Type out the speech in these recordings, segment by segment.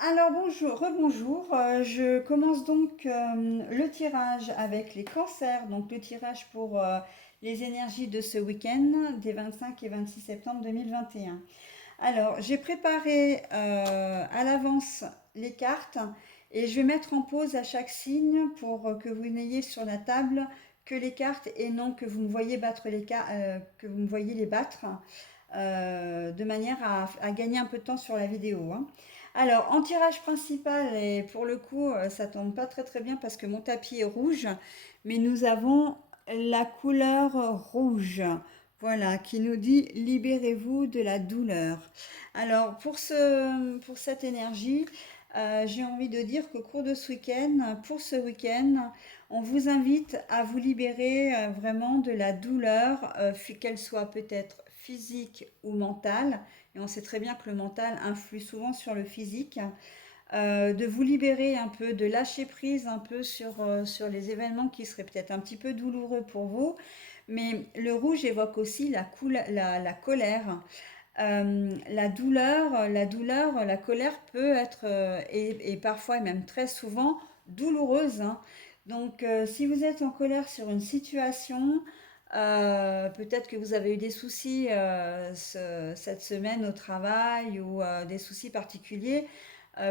Alors bonjour, rebonjour. Je commence donc le tirage avec les cancers, donc le tirage pour les énergies de ce week-end des 25 et 26 septembre 2021. Alors j'ai préparé à l'avance les cartes et je vais mettre en pause à chaque signe pour que vous n'ayez sur la table que les cartes et non que vous me voyez battre que vous me voyez les battre de manière à gagner un peu de temps sur la vidéo, hein. Alors, en tirage principal, et pour le coup, ça tombe pas très très bien parce que mon tapis est rouge, mais nous avons la couleur rouge, voilà, qui nous dit libérez-vous de la douleur. Alors, pour cette énergie, j'ai envie de dire qu'au cours de ce week-end, pour ce week-end, on vous invite à vous libérer vraiment de la douleur, qu'elle soit peut-être physique ou mentale. Et on sait très bien que le mental influe souvent sur le physique. De vous libérer un peu, de lâcher prise un peu sur les événements qui seraient peut-être un petit peu douloureux pour vous. Mais le rouge évoque aussi la colère. La colère peut être, et parfois et même très souvent, douloureuse, hein. Donc, si vous êtes en colère sur une situation, peut-être que vous avez eu des soucis cette semaine au travail ou des soucis particuliers,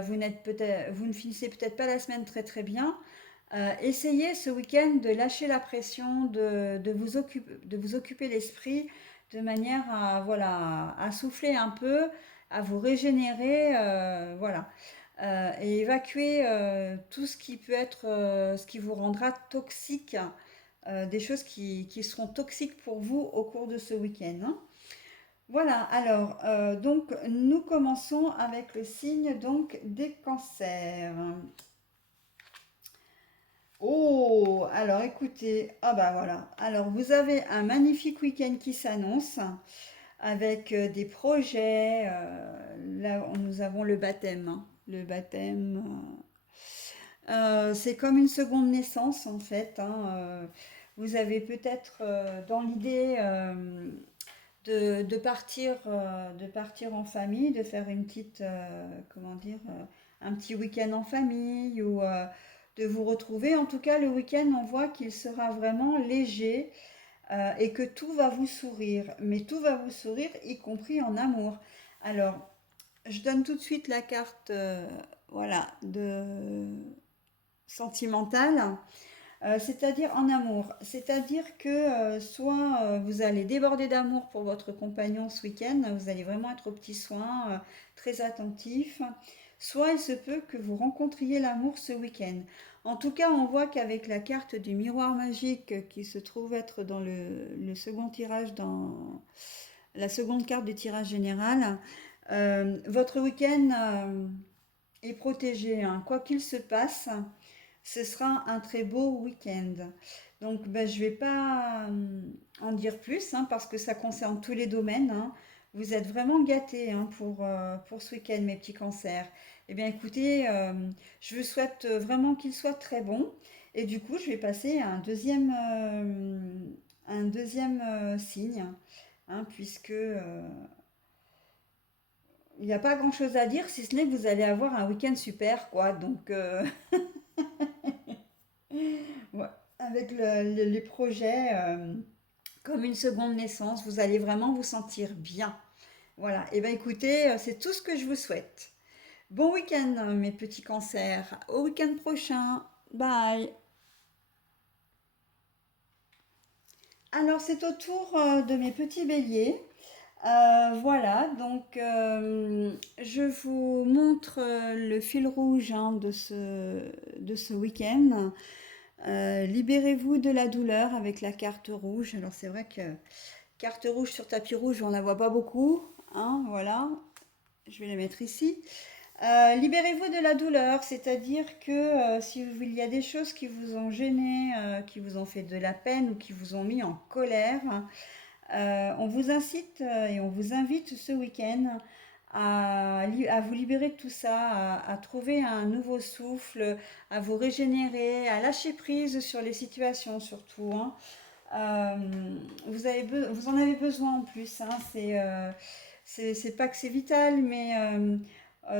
vous ne finissez peut-être pas la semaine très très bien. Essayez ce week-end de lâcher la pression, de vous occuper l'esprit de manière à, voilà, à souffler un peu, à vous régénérer, voilà. Et évacuer tout ce qui peut être, ce qui vous rendra toxique, des choses qui seront toxiques pour vous au cours de ce week-end, hein. Voilà, alors, donc nous commençons avec le signe donc des cancers. Oh, alors écoutez, ah bah voilà. Alors vous avez un magnifique week-end qui s'annonce avec des projets. Là, nous avons le baptême, hein. Le baptême, c'est comme une seconde naissance en fait, hein. Vous avez peut-être dans l'idée de partir en famille, de faire une petite, comment dire, un petit week-end en famille ou de vous retrouver. En tout cas, le week-end, on voit qu'il sera vraiment léger et que tout va vous sourire. Mais tout va vous sourire, y compris en amour. Alors, je donne tout de suite la carte, voilà, de sentimentale. C'est-à-dire en amour. C'est-à-dire que soit vous allez déborder d'amour pour votre compagnon ce week-end, vous allez vraiment être aux petits soins, très attentif. Soit il se peut que vous rencontriez l'amour ce week-end. En tout cas, on voit qu'avec la carte du miroir magique qui se trouve être dans le second tirage, dans la seconde carte du tirage général, votre week-end est protégé, hein. Quoi qu'il se passe, ce sera un très beau week-end. Donc, ben, je ne vais pas en dire plus, hein, parce que ça concerne tous les domaines, hein. Vous êtes vraiment gâtés, hein, pour ce week-end, mes petits cancers. Eh bien, écoutez, je vous souhaite vraiment qu'il soit très bon. Et du coup, je vais passer à un deuxième signe, hein, puisque il n'y a pas grand-chose à dire, si ce n'est que vous allez avoir un week-end super, quoi. Donc, ouais, avec les projets comme une seconde naissance, vous allez vraiment vous sentir bien. Voilà, et bien écoutez, c'est tout ce que je vous souhaite. Bon week-end, mes petits cancers. Au week-end prochain. Bye. Alors, c'est au tour de mes petits béliers. Voilà, donc je vous montre le fil rouge, hein, de ce week-end. Libérez-vous de la douleur avec la carte rouge. Alors c'est vrai que carte rouge sur tapis rouge, on ne la voit pas beaucoup, hein, voilà. Je vais la mettre ici. Libérez-vous de la douleur, c'est-à-dire que si il y a des choses qui vous ont gêné, qui vous ont fait de la peine ou qui vous ont mis en colère, on vous incite et on vous invite ce week-end à vous libérer de tout ça, à trouver un nouveau souffle, à vous régénérer, à lâcher prise sur les situations surtout, hein. Vous en avez besoin en plus, hein. C'est pas que c'est vital, mais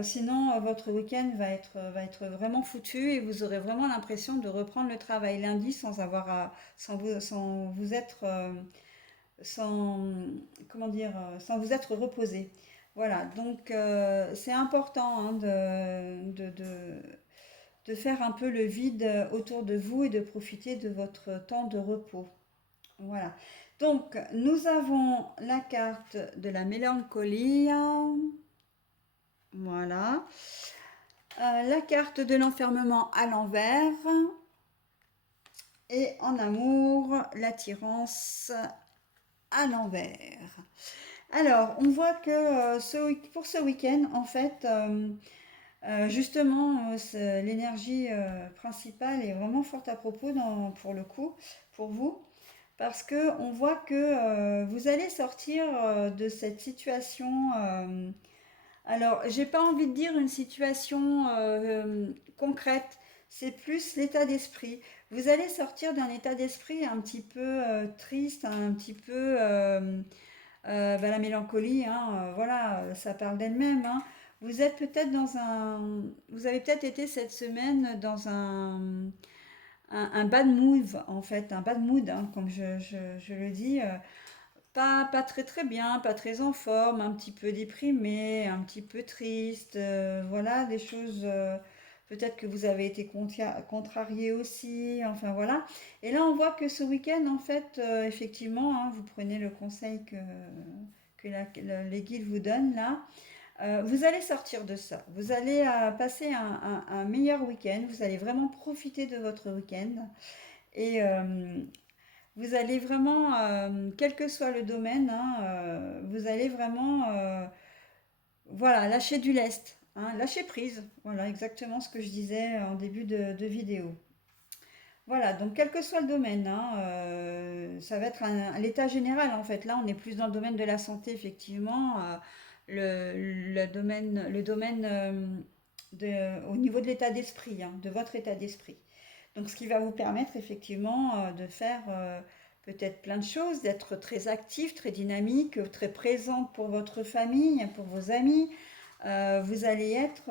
Sinon, votre week-end va être vraiment foutu et vous aurez vraiment l'impression de reprendre le travail lundi sans avoir sans vous être, sans, comment dire, sans vous être reposé. Voilà, donc c'est important hein, de faire un peu le vide autour de vous et de profiter de votre temps de repos. Voilà. Donc, nous avons la carte de la mélancolie. Voilà. La carte de l'enfermement à l'envers. Et en amour, l'attirance à l'envers. Alors, on voit que pour ce week-end, en fait, justement, l'énergie principale est vraiment forte à propos pour le coup, pour vous, parce que on voit que vous allez sortir de cette situation. Alors, j'ai pas envie de dire une situation concrète, c'est plus l'état d'esprit. Vous allez sortir d'un état d'esprit un petit peu triste, un petit peu la mélancolie, hein, voilà, ça parle d'elle-même, hein. Vous êtes peut-être vous avez peut-être été cette semaine dans un bad mood, en fait, un bad mood, hein, comme je le dis, pas très très bien, pas très en forme, un petit peu déprimé, un petit peu triste, voilà, des choses, peut-être que vous avez été contrarié aussi, enfin voilà. Et là, on voit que ce week-end, en fait, effectivement, hein, vous prenez le conseil les guides vous donnent là. Vous allez sortir de ça. Vous allez passer un meilleur week-end. Vous allez vraiment profiter de votre week-end. Et vous allez vraiment, quel que soit le domaine, hein, vous allez vraiment, voilà, lâcher du lest, hein, lâcher prise. Voilà, exactement ce que je disais en début de vidéo. Voilà, donc quel que soit le domaine, hein, ça va être l'état général en fait. Là, on est plus dans le domaine de la santé, effectivement. Le domaine au niveau de l'état d'esprit, hein, de votre état d'esprit. Donc, ce qui va vous permettre effectivement de faire peut-être plein de choses, d'être très actif, très dynamique, très présente pour votre famille, pour vos amis. Vous allez être,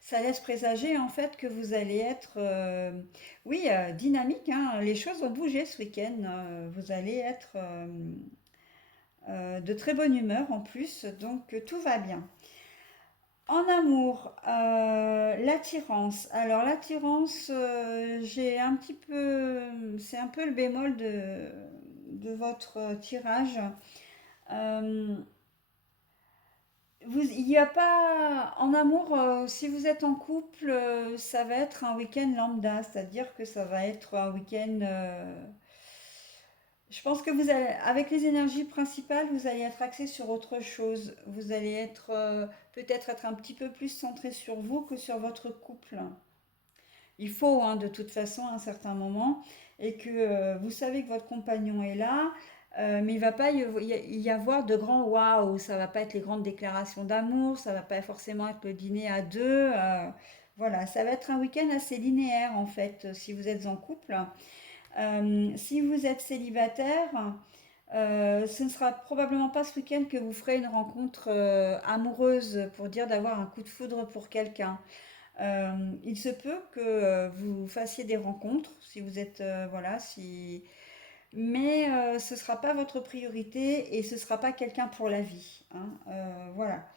ça laisse présager en fait que vous allez être, oui, dynamique, hein. Les choses vont bouger ce week-end. Vous allez être de très bonne humeur en plus, donc tout va bien. En amour, l'attirance. Alors l'attirance, j'ai un petit peu, c'est un peu le bémol de votre tirage. Euh, il n'y a pas en amour, si vous êtes en couple, ça va être un week-end lambda, c'est-à-dire que ça va être un week-end. Je pense que vous allez, avec les énergies principales, vous allez être axé sur autre chose. Vous allez être peut-être être un petit peu plus centré sur vous que sur votre couple. Il faut, hein, de toute façon, à un certain moment, et que vous savez que votre compagnon est là, mais il ne va pas y avoir de grands waouh. Ça va pas être les grandes déclarations d'amour, ça va pas forcément être le dîner à deux. Voilà, ça va être un week-end assez linéaire en fait, si vous êtes en couple. Si vous êtes célibataire, ce ne sera probablement pas ce week-end que vous ferez une rencontre amoureuse pour dire d'avoir un coup de foudre pour quelqu'un. Euh, il se peut que vous fassiez des rencontres, si vous êtes, voilà, si... Mais ce ne sera pas votre priorité et ce ne sera pas quelqu'un pour la vie, hein. Voilà.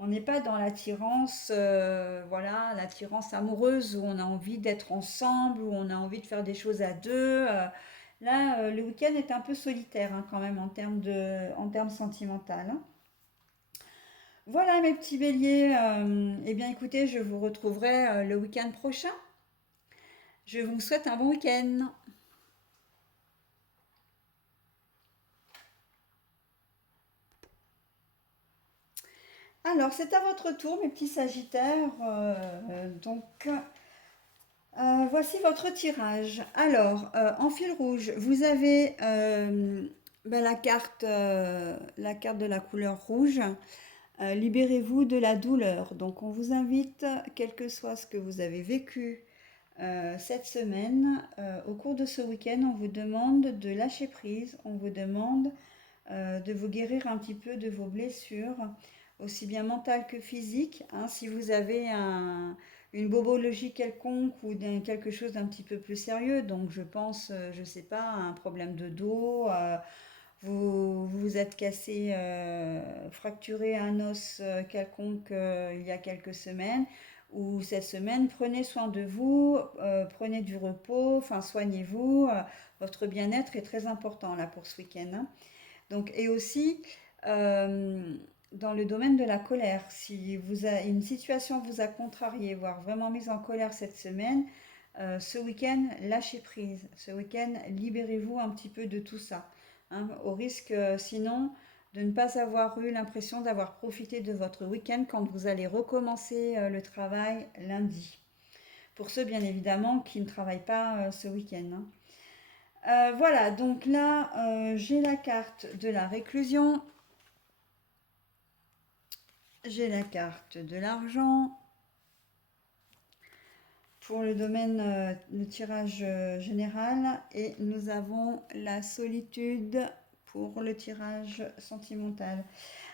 On n'est pas dans l'attirance, voilà, l'attirance amoureuse où on a envie d'être ensemble, où on a envie de faire des choses à deux. Là, le week-end est un peu solitaire hein, quand même en termes sentimental, hein. Voilà mes petits béliers. Eh bien écoutez, je vous retrouverai le week-end prochain. Je vous souhaite un bon week-end. Alors, c'est à votre tour, mes petits sagittaires. Voici votre tirage. Alors, en fil rouge, vous avez la carte de la couleur rouge. Libérez-vous de la douleur. Donc, on vous invite, quel que soit ce que vous avez vécu cette semaine, au cours de ce week-end, on vous demande de lâcher prise. On vous demande de vous guérir un petit peu de vos blessures. aussi bien mentale que physique, hein. Si vous avez une bobologie quelconque ou quelque chose d'un petit peu plus sérieux, donc je pense, je sais pas, à un problème de dos, vous vous êtes cassé, fracturé un os quelconque il y a quelques semaines ou cette semaine, prenez soin de vous, prenez du repos, enfin soignez-vous. Votre bien-être est très important là pour ce week-end, hein. Donc, et aussi, euh, dans le domaine de la colère, si une situation vous a contrarié, voire vraiment mis en colère cette semaine, ce week-end, lâchez prise. Ce week-end, libérez-vous un petit peu de tout ça, hein, au risque sinon de ne pas avoir eu l'impression d'avoir profité de votre week-end quand vous allez recommencer le travail lundi. Pour ceux, bien évidemment, qui ne travaillent pas ce week-end, hein. Voilà, donc là, j'ai la carte de la réclusion, j'ai la carte de l'argent pour le domaine, le tirage général, et nous avons la solitude pour le tirage sentimental.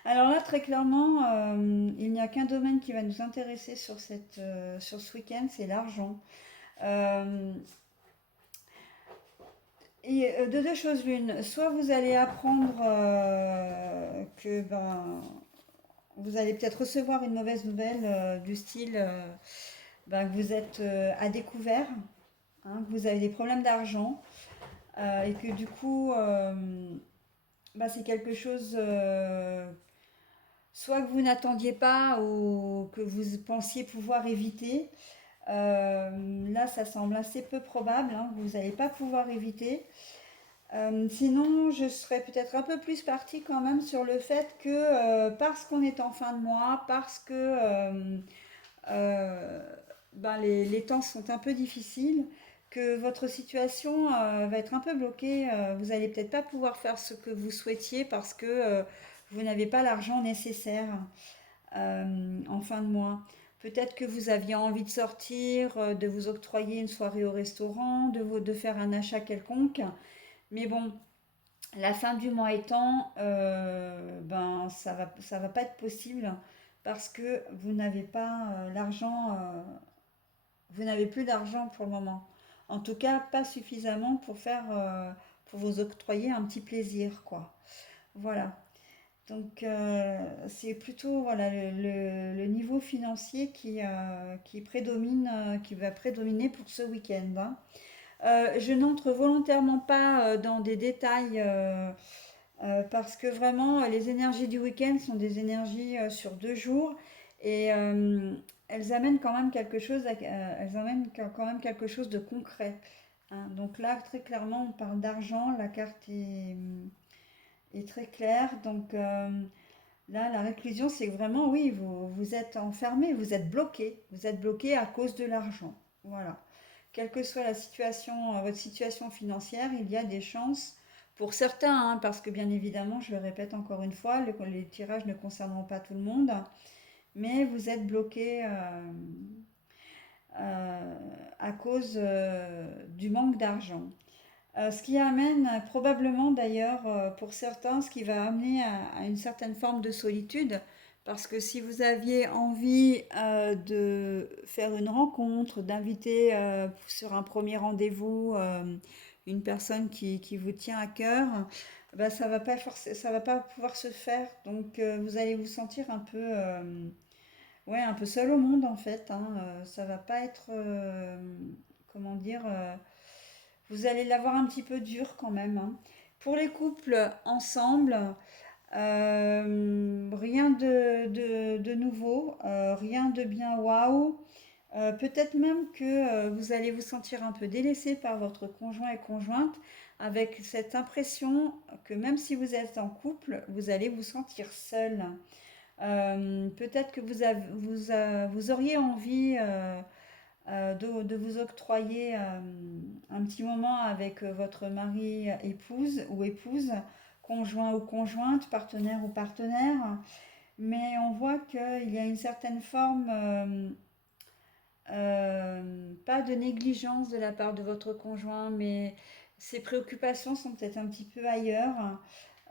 Alors là, très clairement, il n'y a qu'un domaine qui va nous intéresser sur ce week-end, c'est l'argent. Euh, Et de deux choses l'une, soit vous allez apprendre que vous allez peut-être recevoir une mauvaise nouvelle du style que vous êtes à découvert, hein, que vous avez des problèmes d'argent et que du coup c'est quelque chose soit que vous n'attendiez pas ou que vous pensiez pouvoir éviter. Là, ça semble assez peu probable, hein, vous n'allez pas pouvoir éviter. Sinon, je serais peut-être un peu plus partie quand même sur le fait que parce qu'on est en fin de mois, parce que euh, les temps sont un peu difficiles, que votre situation va être un peu bloquée. Vous n'allez peut-être pas pouvoir faire ce que vous souhaitiez parce que vous n'avez pas l'argent nécessaire en fin de mois. Peut-être que vous aviez envie de sortir, de vous octroyer une soirée au restaurant, de faire un achat quelconque. Mais bon, la fin du mois étant, ça va pas être possible parce que vous n'avez pas l'argent, vous n'avez plus d'argent pour le moment. En tout cas, pas suffisamment pour vous octroyer un petit plaisir, quoi. Voilà. Donc, c'est plutôt voilà, le niveau financier qui prédomine, qui va prédominer pour ce week-end, hein. Je n'entre volontairement pas dans des détails parce que vraiment les énergies du week-end sont des énergies sur 2 jours et elles amènent quand même elles amènent quand même quelque chose de concret, hein. Donc là, très clairement, on parle d'argent, la carte est très claire. Donc là, la réclusion, c'est que vraiment, oui, vous êtes enfermé, vous êtes bloqué à cause de l'argent. Voilà. Quelle que soit la situation, votre situation financière, il y a des chances pour certains, hein, parce que bien évidemment, je le répète encore une fois, les tirages ne concerneront pas tout le monde, mais vous êtes bloqué à cause du manque d'argent. Ce qui amène probablement d'ailleurs pour certains, ce qui va amener à une certaine forme de solitude, parce que si vous aviez envie de faire une rencontre, d'inviter sur un premier rendez-vous une personne qui vous tient à cœur, ça va pas pouvoir se faire. Donc vous allez vous sentir un peu, ouais, un peu seul au monde en fait, hein. Ça va pas être, comment dire, vous allez l'avoir un petit peu dur quand même, hein. Pour les couples ensemble, rien de nouveau, rien de bien waouh. Peut-être même que vous allez vous sentir un peu délaissé par votre conjoint et conjointe avec cette impression que même si vous êtes en couple, vous allez vous sentir seul. Peut-être que vous auriez envie de vous octroyer un petit moment avec votre mari, épouse ou épouse, conjoint ou conjointe, partenaire ou partenaire. Mais on voit qu'il y a une certaine forme, pas de négligence de la part de votre conjoint, mais ses préoccupations sont peut-être un petit peu ailleurs.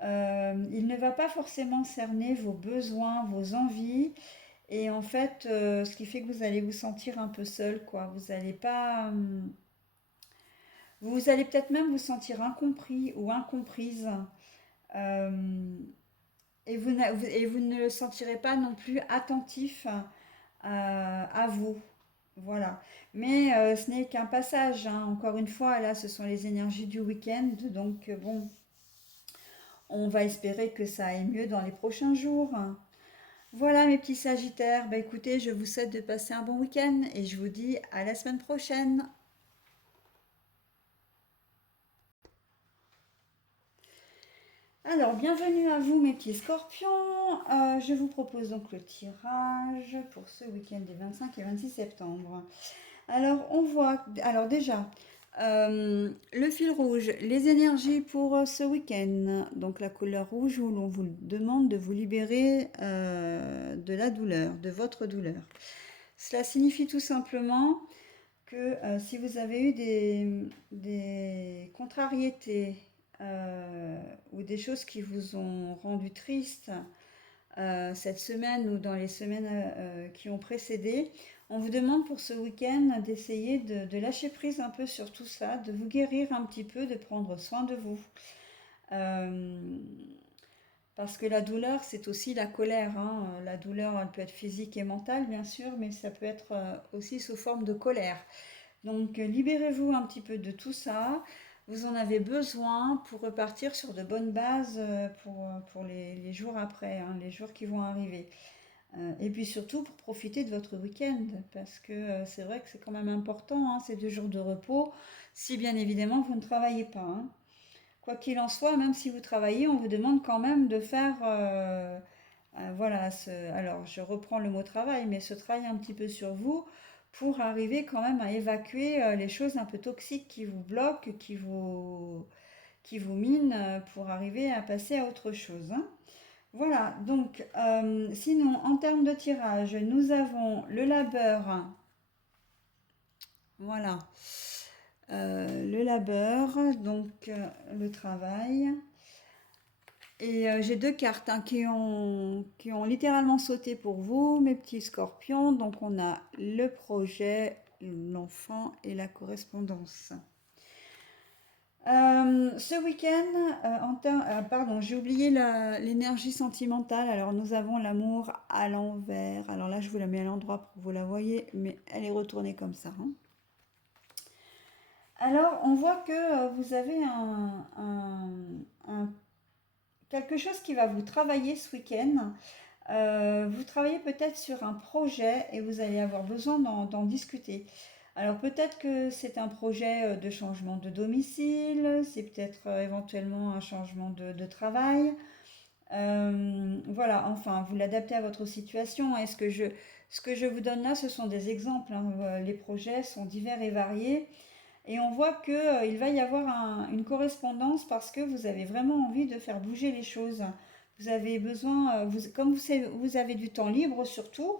Il ne va pas forcément cerner vos besoins, vos envies. Et en fait, ce qui fait que vous allez vous sentir un peu seul, quoi. Vous allez pas, vous allez peut-être même vous sentir incompris ou incomprise. Euh, et vous ne le sentirez pas non plus attentif à vous. Voilà. Mais ce n'est qu'un passage, hein. Encore une fois, là, ce sont les énergies du week-end. Donc, bon, on va espérer que ça aille mieux dans les prochains jours. Voilà, mes petits sagittaires. Bah, écoutez, je vous souhaite de passer un bon week-end et je vous dis à la semaine prochaine. Alors, bienvenue à vous, mes petits scorpions. Je vous propose donc le tirage pour ce week-end des 25 et 26 septembre. Alors, on voit, alors déjà, le fil rouge, les énergies pour ce week-end. Donc, la couleur rouge où l'on vous demande de vous libérer de la douleur, de votre douleur. Cela signifie tout simplement que si vous avez eu des contrariétés ou des choses qui vous ont rendu triste cette semaine ou dans les semaines qui ont précédé, on vous demande pour ce week-end d'essayer de lâcher prise un peu sur tout ça, de vous guérir un petit peu, de prendre soin de vous. Euh, Parce que la douleur, c'est aussi la colère, hein. La douleur, elle peut être physique et mentale, bien sûr, mais ça peut être aussi sous forme de colère. Donc, libérez-vous un petit peu de tout ça. Vous en avez besoin pour repartir sur de bonnes bases pour les jours après, hein, les jours qui vont arriver. Et puis surtout pour profiter de votre week-end, parce que c'est vrai que c'est quand même important, hein, ces 2 jours de repos, si bien évidemment vous ne travaillez pas, hein. Quoi qu'il en soit, même si vous travaillez, on vous demande quand même de faire, voilà, alors je reprends le mot travail, mais ce travail un petit peu sur vous pour arriver quand même à évacuer les choses un peu toxiques qui vous bloquent, qui vous minent, pour arriver à passer à autre chose, hein. Voilà, donc sinon en termes de tirage, nous avons le labeur, voilà, le labeur, donc le travail. Et j'ai 2 cartes, hein, qui ont littéralement sauté pour vous, mes petits scorpions. Donc on a le projet, l'enfant et la correspondance. Ce week-end, pardon, j'ai oublié l'énergie sentimentale. Alors nous avons l'amour à l'envers. Alors là, je vous la mets à l'endroit pour que vous la voyez, mais elle est retournée comme ça, hein. Alors on voit que vous avez quelque chose qui va vous travailler ce week-end. Vous travaillez peut-être sur un projet et vous allez avoir besoin d'en discuter. Alors peut-être que c'est un projet de changement de domicile, c'est peut-être éventuellement un changement de travail. Voilà, enfin, vous l'adaptez à votre situation. Ce que je vous donne là, ce sont des exemples, hein. Les projets sont divers et variés. Et on voit que, il va y avoir une correspondance parce que vous avez vraiment envie de faire bouger les choses. Vous avez besoin, comme vous avez du temps libre surtout,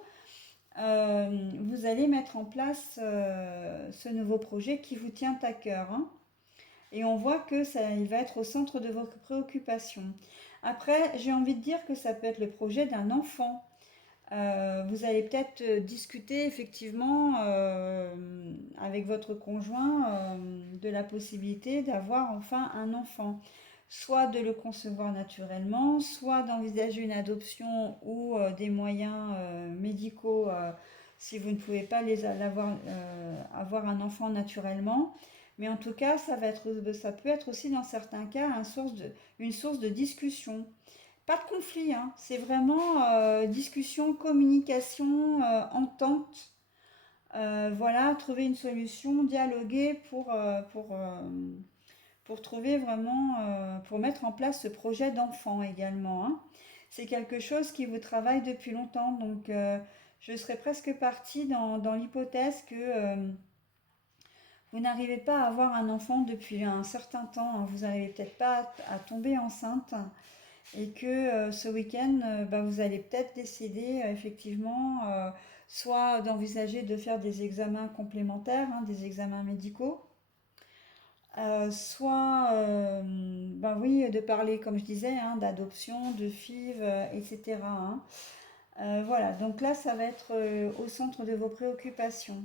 vous allez mettre en place ce nouveau projet qui vous tient à cœur, hein. Et on voit que ça, il va être au centre de vos préoccupations. Après, j'ai envie de dire que ça peut être le projet d'un enfant. Vous allez peut-être discuter effectivement avec votre conjoint de la possibilité d'avoir enfin un enfant. Soit de le concevoir naturellement, soit d'envisager une adoption ou des moyens médicaux si vous ne pouvez pas avoir un enfant naturellement. Mais en tout cas, ça peut être aussi dans certains cas une source de discussion. Pas de conflit, hein. C'est vraiment discussion, communication, entente. Voilà, trouver une solution, dialoguer pour trouver vraiment, pour mettre en place ce projet d'enfant également, hein. C'est quelque chose qui vous travaille depuis longtemps, donc je serais presque partie dans l'hypothèse que vous n'arrivez pas à avoir un enfant depuis un certain temps, hein. Vous n'arrivez peut-être pas à tomber enceinte et que ce week-end, bah, vous allez peut-être décider effectivement soit d'envisager de faire des examens complémentaires, hein, des examens médicaux, soit, ben oui, de parler, comme je disais, hein, d'adoption, de FIV, etc. Hein. Voilà, donc là, ça va être au centre de vos préoccupations.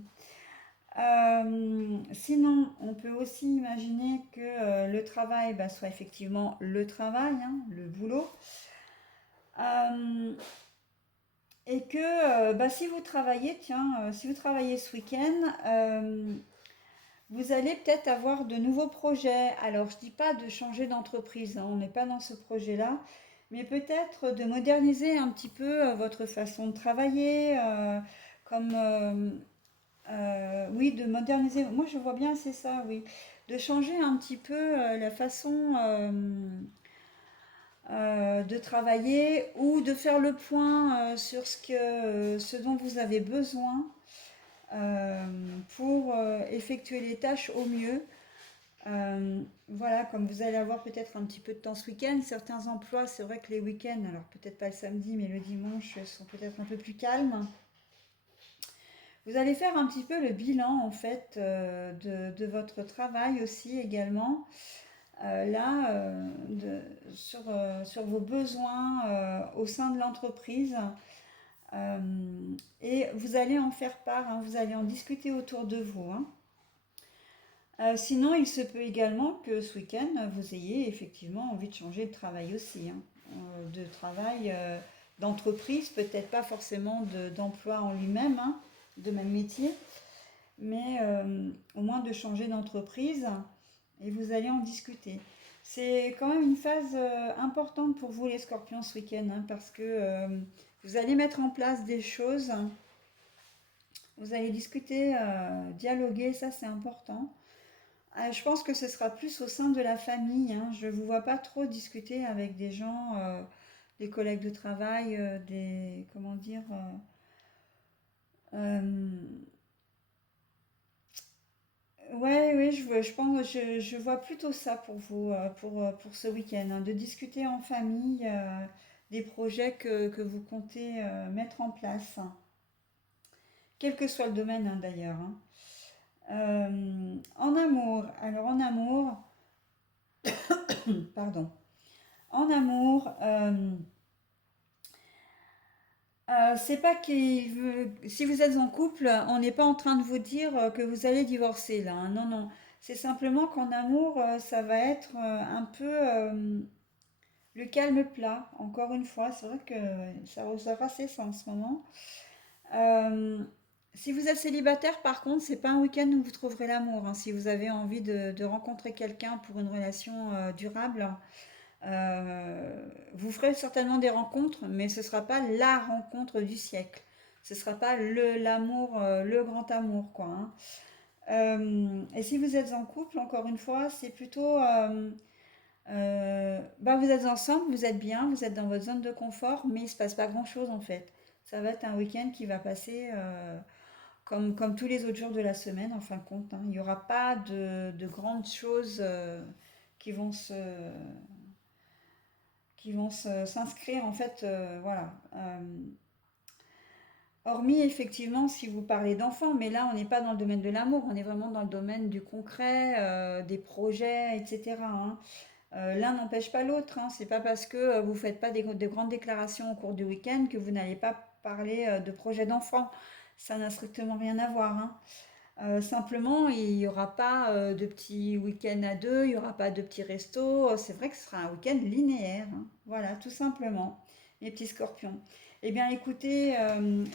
Sinon, on peut aussi imaginer que le travail bah, soit effectivement le travail, hein, le boulot. Euh, et que bah, si vous travaillez, tiens, si vous travaillez ce week-end, vous allez peut-être avoir de nouveaux projets. Alors, je ne dis pas de changer d'entreprise, hein, on n'est pas dans ce projet-là, mais peut-être de moderniser un petit peu votre façon de travailler, comme oui, de moderniser. Moi, je vois bien, c'est ça, oui. De changer un petit peu la façon de travailler ou de faire le point sur ce dont vous avez besoin euh, pour effectuer les tâches au mieux. Voilà, comme vous allez avoir peut-être un petit peu de temps ce week-end, certains emplois, c'est vrai que les week-ends, alors peut-être pas le samedi, mais le dimanche, sont peut-être un peu plus calmes. Vous allez faire un petit peu le bilan en fait de votre travail aussi également, là, sur vos besoins au sein de l'entreprise. Euh, et vous allez en faire part, hein, vous allez en discuter autour de vous. Hein. Sinon, il se peut également que ce week-end, vous ayez effectivement envie de changer de travail aussi. Hein. De travail, d'entreprise, peut-être pas forcément d'emploi en lui-même, hein, de même métier, mais au moins de changer d'entreprise et vous allez en discuter. C'est quand même une phase importante pour vous les scorpions ce week-end hein, parce que vous allez mettre en place des choses, vous allez discuter, dialoguer, ça c'est important. Je pense que ce sera plus au sein de la famille. Hein. Je ne vous vois pas trop discuter avec des gens, des collègues de travail, des comment dire. Euh, Ouais, oui, je pense, je vois plutôt ça pour vous, pour ce week-end, hein, de discuter en famille des projets que vous comptez mettre en place, hein, quel que soit le domaine hein, d'ailleurs. Hein. En amour, alors en amour, pardon, en amour, c'est pas qu'il veut. Si vous êtes en couple, on n'est pas en train de vous dire que vous allez divorcer là. Hein. Non, non. C'est simplement qu'en amour, ça va être un peu le calme plat. Encore une fois, c'est vrai que ça aura ses sens en ce moment. Euh, si vous êtes célibataire, par contre, c'est pas un week-end où vous trouverez l'amour. Hein. Si vous avez envie de rencontrer quelqu'un pour une relation durable, vous ferez certainement des rencontres, mais ce ne sera pas la rencontre du siècle. Ce ne sera pas l'amour, le grand amour, quoi. Hein. Et si vous êtes en couple, encore une fois, c'est plutôt, bah, vous êtes ensemble, vous êtes bien, vous êtes dans votre zone de confort, mais il ne se passe pas grand-chose en fait. Ça va être un week-end qui va passer comme tous les autres jours de la semaine, en fin de compte. Hein. Il n'y aura pas de grandes choses qui vont se, s'inscrire en fait, voilà. Hormis effectivement si vous parlez d'enfants, mais là on n'est pas dans le domaine de l'amour, on est vraiment dans le domaine du concret, des projets, etc. Hein. L'un n'empêche pas l'autre. Hein. C'est pas parce que vous ne faites pas de grandes déclarations au cours du week-end que vous n'allez pas parler de projets d'enfants. Ça n'a strictement rien à voir. Hein. Simplement, il n'y aura pas de petits week-ends à deux, il n'y aura pas de petits restos. C'est vrai que ce sera un week-end linéaire. Hein. Voilà, tout simplement, mes petits scorpions. Eh bien, écoutez,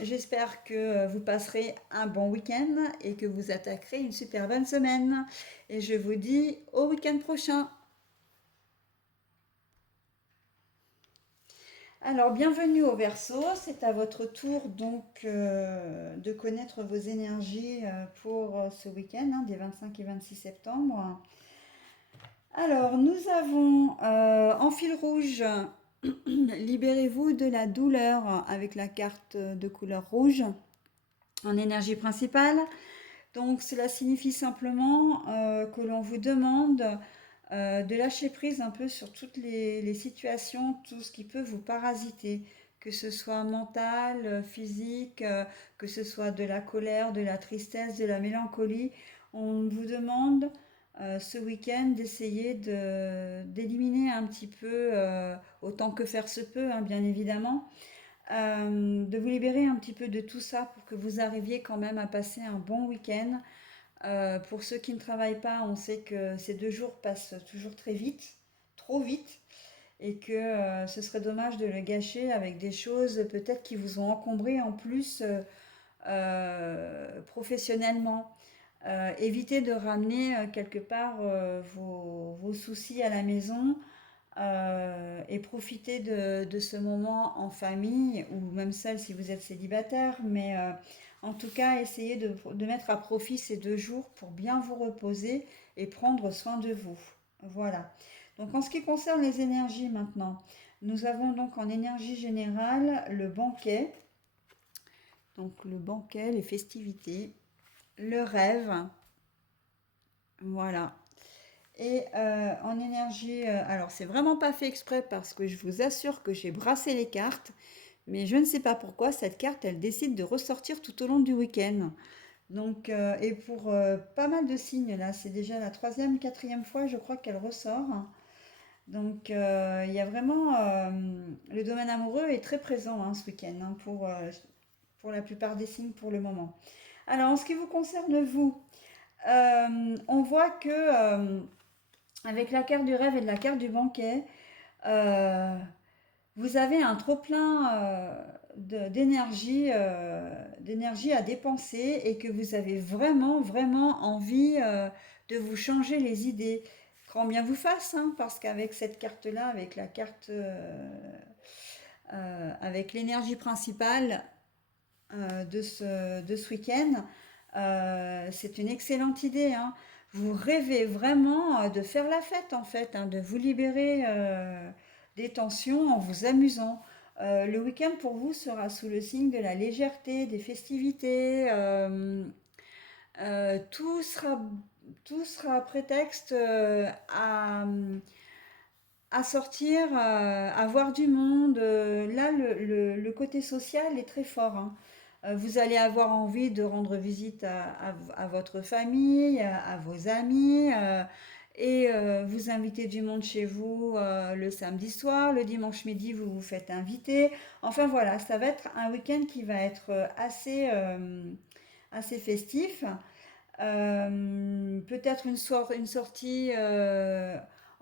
j'espère que vous passerez un bon week-end et que vous attaquerez une super bonne semaine. Et je vous dis au week-end prochain. Alors, bienvenue au Verseau. C'est à votre tour donc de connaître vos énergies pour ce week-end hein, des 25 et 26 septembre. Alors, nous avons en fil rouge, libérez-vous de la douleur avec la carte de couleur rouge en énergie principale. Donc, cela signifie simplement que l'on vous demande de lâcher prise un peu sur toutes les situations, tout ce qui peut vous parasiter, que ce soit mental, physique, que ce soit de la colère, de la tristesse, de la mélancolie. On vous demande ce week-end d'essayer d'éliminer un petit peu, autant que faire se peut, hein, bien évidemment, de vous libérer un petit peu de tout ça pour que vous arriviez quand même à passer un bon week-end. Pour ceux qui ne travaillent pas, on sait que ces 2 jours passent toujours très vite, trop vite, et que ce serait dommage de le gâcher avec des choses peut-être qui vous ont encombré en plus professionnellement. Évitez de ramener quelque part vos soucis à la maison et profitez de ce moment en famille ou même seul si vous êtes célibataire. Mais en tout cas, essayez de mettre à profit ces 2 jours pour bien vous reposer et prendre soin de vous. Voilà. Donc en ce qui concerne les énergies maintenant, nous avons donc en énergie générale le banquet, donc le banquet, les festivités, le rêve, voilà. Et en énergie, alors c'est vraiment pas fait exprès parce que je vous assure que j'ai brassé les cartes, mais je ne sais pas pourquoi cette carte elle décide de ressortir tout au long du week-end. Donc, et pour pas mal de signes là, c'est déjà la troisième, quatrième fois je crois qu'elle ressort. Donc il y a vraiment le domaine amoureux est très présent hein, ce week-end hein, pour la plupart des signes pour le moment. Alors en ce qui vous concerne vous, on voit que avec la carte du rêve et de la carte du banquet, euh, vous avez un trop-plein d'énergie à dépenser et que vous avez vraiment, vraiment envie de vous changer les idées. Grand bien vous fasse, hein, parce qu'avec cette carte-là, avec la carte, avec l'énergie principale de ce week-end, c'est une excellente idée, hein. Vous rêvez vraiment de faire la fête en fait, hein, de vous libérer des tensions en vous amusant. Le week-end pour vous sera sous le signe de la légèreté, des festivités. Tout sera prétexte à sortir, à voir du monde. Là, le côté social est très fort, hein. Vous allez avoir envie de rendre visite à votre famille, à vos amis, et vous invitez du monde chez vous le samedi soir, le dimanche midi, vous vous faites inviter. Enfin voilà, ça va être un week-end qui va être assez festif. Peut-être une sortie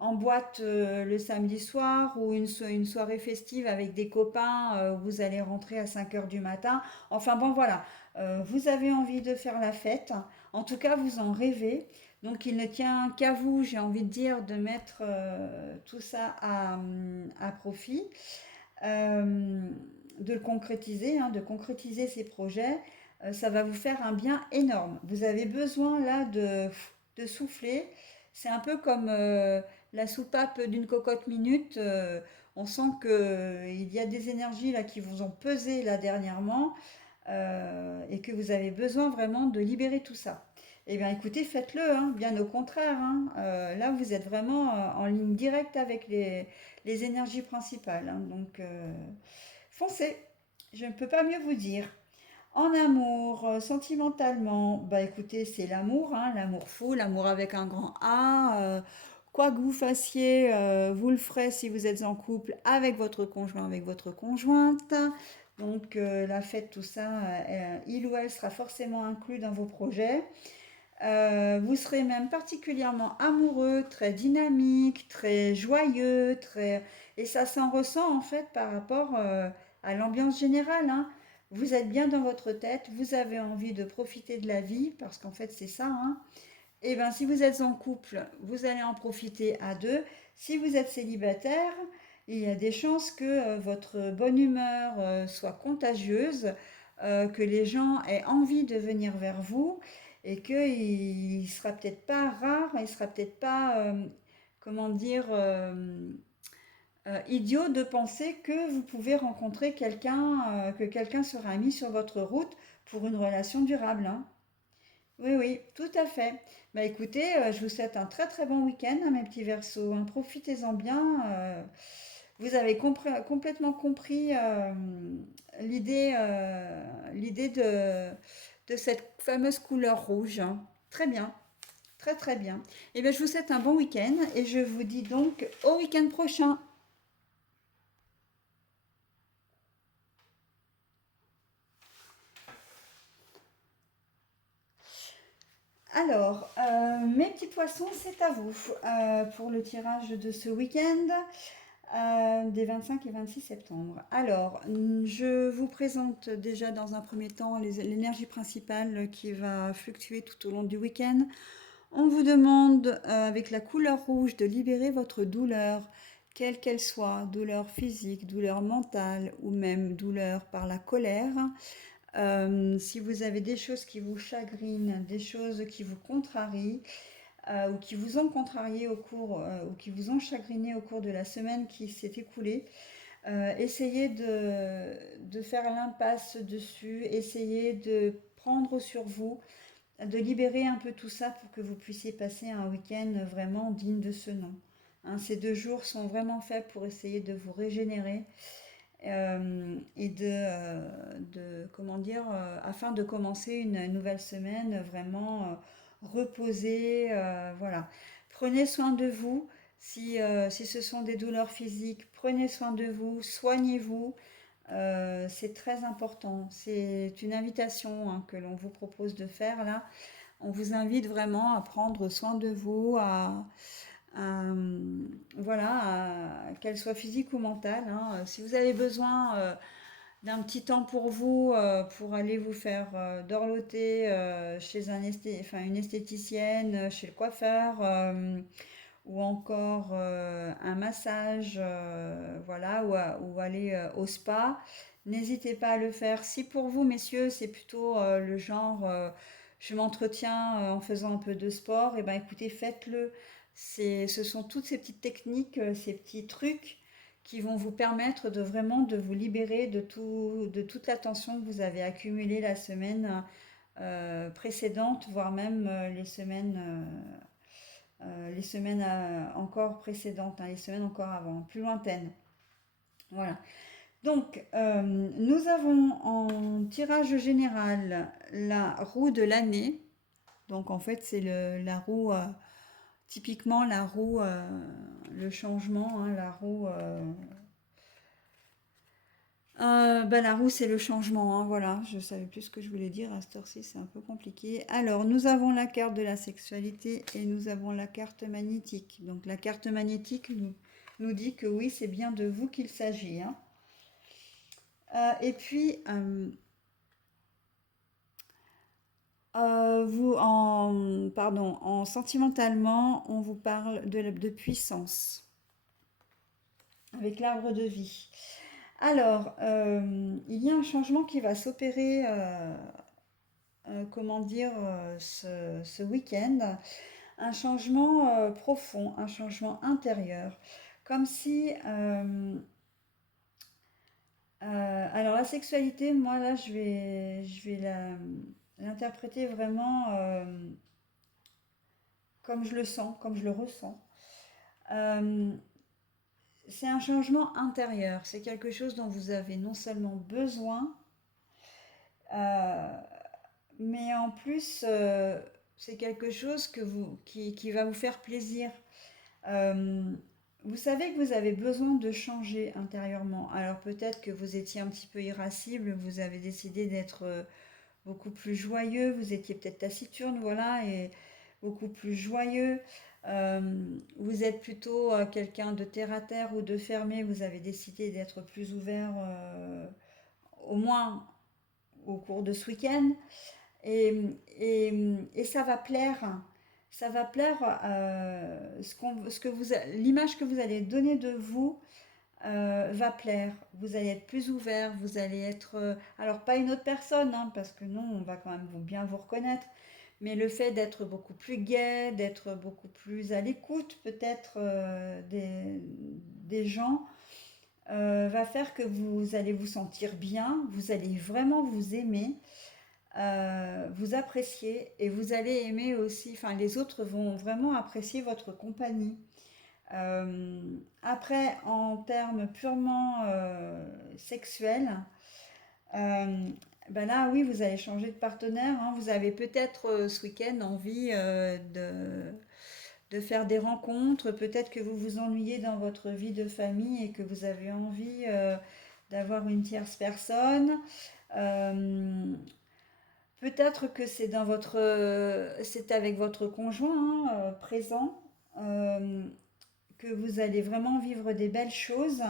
en boîte le samedi soir ou une soirée festive avec des copains où vous allez rentrer à 5 heures du matin. Enfin bon voilà, vous avez envie de faire la fête, en tout cas vous en rêvez. Donc il ne tient qu'à vous, j'ai envie de dire, de mettre tout ça à profit, euh, de le concrétiser, hein, de concrétiser ces projets. Ça va vous faire un bien énorme. Vous avez besoin là de souffler. C'est un peu comme la soupape d'une cocotte minute. On sent qu'il y a des énergies là qui vous ont pesé là dernièrement et que vous avez besoin vraiment de libérer tout ça. Eh bien écoutez, faites-le, hein, bien au contraire, hein. Là, vous êtes vraiment en ligne directe avec les énergies principales, hein. Donc, foncez, je ne peux pas mieux vous dire. En amour, sentimentalement, bah écoutez, c'est l'amour, hein, l'amour fou, l'amour avec un grand A. Quoi que vous fassiez, vous le ferez si vous êtes en couple avec votre conjoint, avec votre conjointe. Donc la fête, tout ça, il ou elle sera forcément inclus dans vos projets. Vous serez même particulièrement amoureux, très dynamique, très joyeux, très... et ça s'en ressent en fait par rapport à l'ambiance générale, hein. Vous êtes bien dans votre tête, vous avez envie de profiter de la vie, parce qu'en fait c'est ça, hein. Et bien si vous êtes en couple, vous allez en profiter à deux. Si vous êtes célibataire, il y a des chances que votre bonne humeur soit contagieuse, que les gens aient envie de venir vers vous et qu'il ne sera peut-être pas rare, il ne sera peut-être pas, comment dire, idiot de penser que vous pouvez rencontrer quelqu'un, que quelqu'un sera mis sur votre route pour une relation durable, hein. Oui, oui, tout à fait. Bah écoutez, je vous souhaite un très très bon week-end, hein, mes petits versos, hein. Profitez-en bien. Vous avez complètement compris l'idée de cette fameuse couleur rouge, hein. Très bien, Très très bien. Et bien je vous souhaite un bon week-end et je vous dis donc au week-end prochain. Alors, mes petits poissons, c'est à vous pour le tirage de ce week-end des 25 et 26 septembre. Alors, je vous présente déjà dans un premier temps l'énergie principale qui va fluctuer tout au long du week-end. On vous demande avec la couleur rouge de libérer votre douleur, quelle qu'elle soit, douleur physique, douleur mentale ou même douleur par la colère. Si vous avez des choses qui vous chagrinent, des choses qui vous contrarient ou qui vous ont contrarié au cours ou qui vous ont chagriné au cours de la semaine qui s'est écoulée, essayez de faire l'impasse dessus, essayez de prendre sur vous, de libérer un peu tout ça pour que vous puissiez passer un week-end vraiment digne de ce nom. Hein, ces 2 jours sont vraiment faits pour essayer de vous régénérer et comment dire, afin de commencer une nouvelle semaine vraiment reposée, voilà. Prenez soin de vous. Si ce sont des douleurs physiques, prenez soin de vous, soignez-vous. C'est très important. C'est une invitation hein, que l'on vous propose de faire là. On vous invite vraiment à prendre soin de vous, qu'elle soit physique ou mentale. Hein. Si vous avez besoin d'un petit temps pour vous, pour aller vous faire dorloter chez une esthéticienne, chez le coiffeur, ou encore un massage, voilà, ou aller au spa, n'hésitez pas à le faire. Si pour vous, messieurs, c'est plutôt le genre je m'entretiens en faisant un peu de sport, et ben écoutez, faites-le. Ce sont toutes ces petites techniques, ces petits trucs qui vont vous permettre de vraiment de vous libérer de toute la tension que vous avez accumulée la semaine précédente, voire même les semaines encore précédentes, hein, les semaines encore avant, plus lointaines. Voilà. Donc, nous avons en tirage général la roue de l'année. Donc, en fait, c'est la roue, typiquement la roue, le changement, hein, la roue. La roue, c'est le changement, hein, voilà. Je savais plus ce que je voulais dire à cette heure-ci, c'est un peu compliqué. Alors, nous avons la carte de la sexualité et nous avons la carte magnétique. Donc, la carte magnétique nous dit que oui, c'est bien de vous qu'il s'agit. Hein. Et puis, en sentimentalement, on vous parle de puissance avec l'arbre de vie. Alors, il y a un changement qui va s'opérer, comment dire, ce week-end. Un changement profond, un changement intérieur. Comme si... alors la sexualité, moi là, je vais l'interpréter vraiment comme je le sens, comme je le ressens. Euh, c'est un changement intérieur, c'est quelque chose dont vous avez non seulement besoin, euh, mais en plus, c'est quelque chose qui va vous faire plaisir. Euh, vous savez que vous avez besoin de changer intérieurement. Alors peut-être que vous étiez un petit peu irascible, vous avez décidé d'être beaucoup plus joyeux, vous étiez peut-être taciturne, voilà, et beaucoup plus joyeux. Vous êtes plutôt quelqu'un de terre à terre ou de fermé, vous avez décidé d'être plus ouvert, au moins au cours de ce week-end. Et ça va plaire. Ça va plaire, l'image que vous allez donner de vous va plaire. Vous allez être plus ouvert, vous allez être... alors pas une autre personne, hein, parce que non, on va quand même bien vous reconnaître, mais le fait d'être beaucoup plus gai, d'être beaucoup plus à l'écoute peut-être des gens, va faire que vous allez vous sentir bien, vous allez vraiment vous aimer, vous apprécier et vous allez aimer aussi, enfin les autres vont vraiment apprécier votre compagnie. Après, en termes purement sexuels, euh, Ben là, oui, vous allez changer de partenaire, hein. Vous avez peut-être ce week-end envie de faire des rencontres. Peut-être que vous vous ennuyez dans votre vie de famille et que vous avez envie d'avoir une tierce personne. Euh, Peut-être que c'est dans votre, c'est avec votre conjoint hein, présent euh, que vous allez vraiment vivre des belles choses.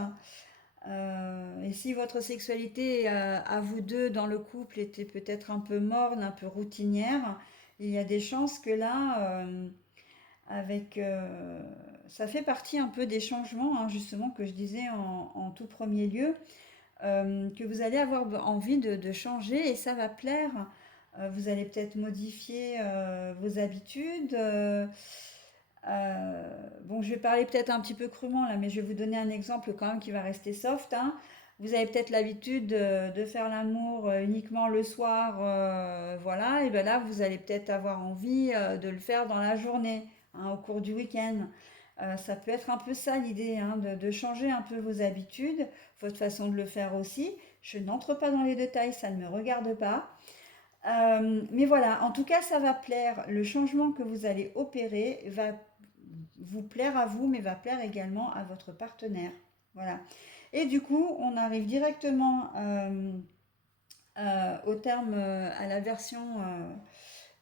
Et si votre sexualité à vous deux dans le couple était peut-être un peu morne, un peu routinière, il y a des chances que là, avec, ça fait partie un peu des changements, hein, justement, que je disais en tout premier lieu, que vous allez avoir envie de changer et ça va plaire. Vous allez peut-être modifier vos habitudes. Bon, je vais parler peut-être un petit peu crûment là, mais je vais vous donner un exemple quand même qui va rester soft, hein. Vous avez peut-être l'habitude de faire l'amour uniquement le soir, voilà, et bien là, vous allez peut-être avoir envie de le faire dans la journée, hein, au cours du week-end. Ça peut être un peu ça l'idée, hein, de changer un peu vos habitudes, votre façon de le faire aussi. Je n'entre pas dans les détails, ça ne me regarde pas. Mais voilà, en tout cas, ça va plaire. Le changement que vous allez opérer va vous plaire à vous, mais va plaire également à votre partenaire. Voilà. Et du coup, on arrive directement au terme, à la version,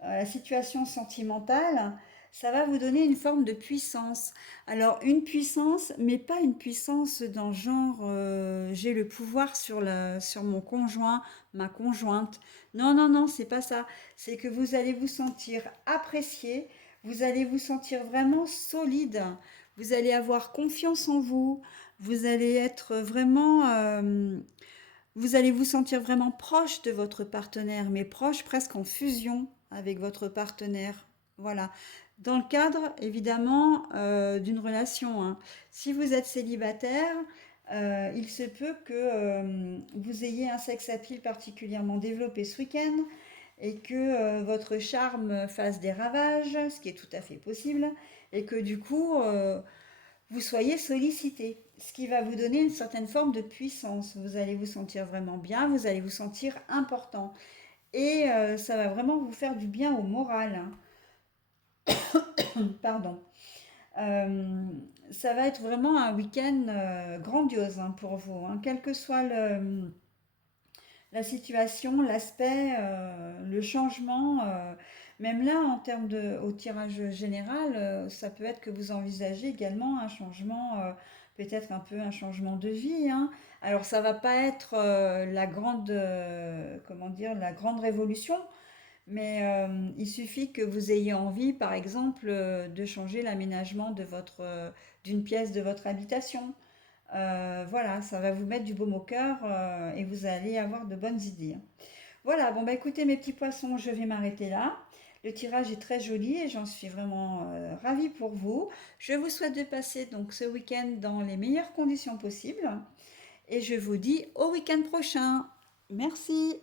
à la situation sentimentale. Ça va vous donner une forme de puissance. Alors, une puissance, mais pas une puissance dans le genre j'ai le pouvoir sur mon conjoint, ma conjointe. Non, non, non, c'est pas ça. C'est que vous allez vous sentir apprécié, vous allez vous sentir vraiment solide, vous allez avoir confiance en vous, vous allez être vraiment, vous allez vous sentir vraiment proche de votre partenaire, mais proche presque en fusion avec votre partenaire. Voilà. Dans le cadre, évidemment, d'une relation, hein. Si vous êtes célibataire, il se peut que vous ayez un sex appeal particulièrement développé ce week-end et que votre charme fasse des ravages, ce qui est tout à fait possible, et que du coup, vous soyez sollicité, ce qui va vous donner une certaine forme de puissance. Vous allez vous sentir vraiment bien, vous allez vous sentir important. Et ça va vraiment vous faire du bien au moral, hein. Pardon. Euh, Ça va être vraiment un week-end grandiose hein, pour vous, hein, quel que soit la situation, l'aspect, le changement. Même là, en termes au tirage général, ça peut être que vous envisagez également un changement, peut-être un peu un changement de vie, hein. Alors, ça va pas être la grande, comment dire, la grande révolution, mais il suffit que vous ayez envie, par exemple, de changer l'aménagement d'une pièce de votre habitation. Voilà, ça va vous mettre du baume au cœur et vous allez avoir de bonnes idées. Voilà, bon bah écoutez mes petits poissons, je vais m'arrêter là. Le tirage est très joli et j'en suis vraiment ravie pour vous. Je vous souhaite de passer donc ce week-end dans les meilleures conditions possibles et je vous dis au week-end prochain. Merci.